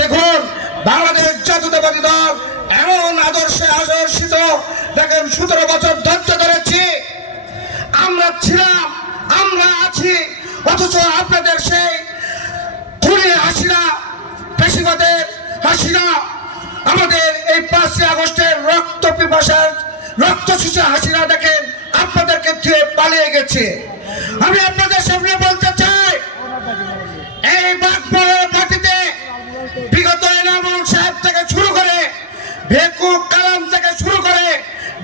দেখুন বাংলাদেশ জাতীয়তাবাদী দল এমন আদর্শে আদর্শিত, দেখেন 17 বছর ধৈর্য ধরেছি, আমরা ছিলাম, আমরা আছি, অথচ আপনাদের সেই খুনি হাসিনা, পেশিবাদের হাসিনা আমাদের এই 5ই আগস্টের রক্ত পিপাসার রক্ত শিশু হাসিনা দেখেন আপনাদেরকে ধুয়ে পালিয়ে গেছে। আমি আপনাদের সামনে বলতে চাই, এই বাগমারার মাটিতে বিগত এনামুল সাহেব থেকে শুরু করে বেকুব কালাম থেকে শুরু করে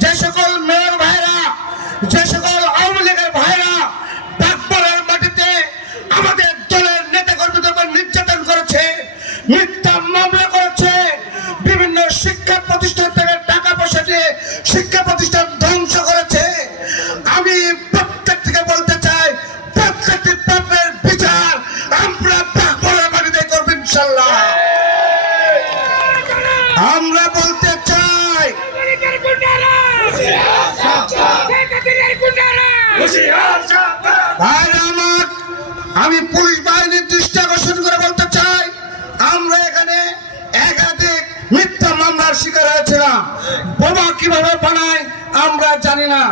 যে সকল মেয়র ভাইরা, যে সকল আওয়ামী লীগের ভাইরা বাগমারার মাটিতে আমাদের দলের নেতা কর্মীদের উপর নির্যাতন করেছে, মিথ্যা মামলা করেছে, বিভিন্ন শিক্ষা প্রতিষ্ঠান থেকে টাকা পয়সা দিয়ে শিক্ষা প্রতিষ্ঠান ধ্বংস করেছে, আমি প্রত্যেক থেকে বলতে চাই প্রত্যেকটি পাপের বিচার আমরা বাগমারার মাটিতে করব ইনশাআল্লাহ। আমরা বলতে চাই আমি পুলিশ বাহিনীর দৃষ্টি আকর্ষণ করে বলতে চাই, আমরা এখানে একাধিক মিথ্যা মামলার শিকার হয়েছিলাম। বোমা কিভাবে বানায় আমরা জানি না,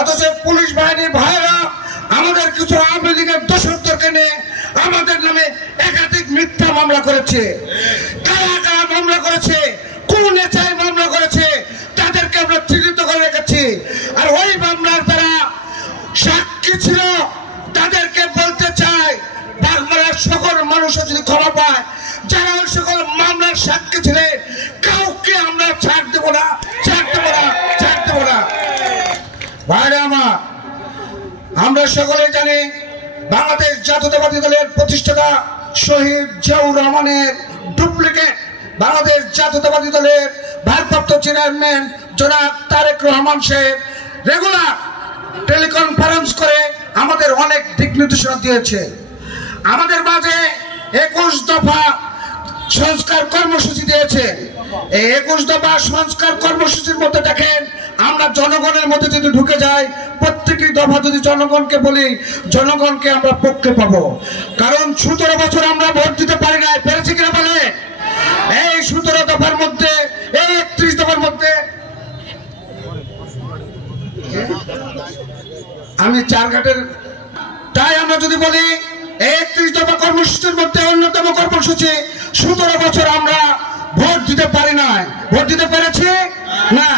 অথচ পুলিশ বাহিনীর ভাইরা আমাদের কিছু আওয়ামী লীগের দোষরদেরকে নিয়ে আমাদের নামে একাধিক মিথ্যা মামলা করেছে। কারা কারা মামলা করেছে, কোন নেতায় মামলা করেছে, তাদেরকে আমরা চিহ্নিত করে রেখেছি। আর ওই মামলার তারা সাক্ষী ছিল, তাদেরকে বলতে চাই বাগমারার সকল মানুষও যদি ক্ষমা পায়, যারা ওই সকল মামলার সাক্ষী ছিলেন কাউকে আমরা ছাড় দেবো না, ছাড় দেবো না, ছাড় দেবো না। ভাইরা আমার, আমরা সকলে জানি বাংলাদেশ জাতীয়তাবাদী দলের প্রতিষ্ঠাতা শহীদ জিয়াউর রহমানের ডুপ্লিকেট বাংলাদেশ জাতীয়তাবাদী দলের ভারপ্রাপ্ত চেয়ারম্যান জনাব তারেক রহমান সাহেব রেগুলার টেলিকনফারেন্স করে আমাদের অনেক দিক নির্দেশনা দিয়েছে। আমাদের মাঝে 21 দফা সংস্কার কর্মসূচি দিয়েছে। এই 21 দফা সংস্কার কর্মসূচির মধ্যে দেখেন আমরা জনগণের মধ্যে যদি ঢুকে যাই, প্রত্যেকটি দফা যদি জনগণকে বলি, জনগণকে আমরা পক্ষে পাবো। কারণ 17 বছর আমরা ভোট দিতে পারি না, পেরেছি কিনা বলে? এই 17 দফার মধ্যে, এই 31 দফার মধ্যে আমি চারঘাটের, তাই আমরা যদি বলি 31 দফা কর্মসূচির মধ্যে অন্যতম কর্মসূচি 17 বছর আমরা ভোট দিতে পারি না। ভোট দিতে পেরেছি না।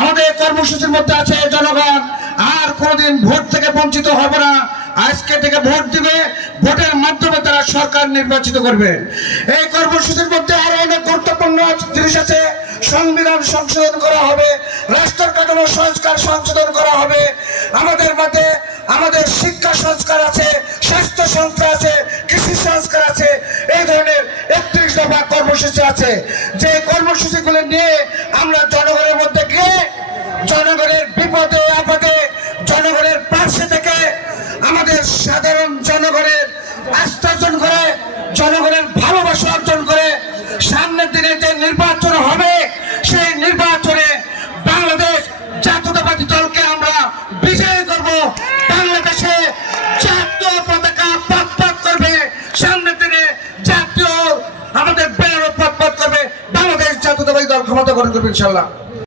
আমাদের কর্মসূচির মধ্যে আছে জনগণ আর কোনোদিন ভোট থেকে বঞ্চিত হবে না, আজকে থেকে ভোট দিবে, ভোটের মাধ্যমে তারা সরকার নির্বাচিত করবে। এই কর্মসূচির মধ্যে আরো অনেক গুরুত্বপূর্ণ জিনিস আছে। সংবিধান সংশোধন করা হবে, রাষ্ট্র কাঠামো সংস্কার সংশোধন করা হবে, আমাদের মধ্যে আমাদের শিক্ষা সংস্কার আছে, স্বাস্থ্য সংস্কার আছে, কৃষি সংস্কার আছে, এই ধরনের 31 দফা কর্মসূচি আছে। যে কর্মসূচিগুলো নিয়ে আমরা জনগণের মধ্যে গিয়ে জনগণের বিপদে আপদে জনগণের পাশে থেকে আমাদের সাধারণ জনগণের আস্থা অর্জন করে, জনগণের ভালোবাসা অর্জন করে সামনের দিনে যে নির্বাচন হবে, সেই নির্বাচনে বাংলাদেশ জাতীয়তাবাদী দলকে আমরা বিজয়ী করব। বাংলাদেশে জাতীয় পতাকা পথ করবে, সামনের দিনে জাতীয় আমাদের ব্যানার পথ করবে, বাংলাদেশ জাতীয়তাবাদী দল ক্ষমতা গ্রহণ করবে ইনশাআল্লাহ।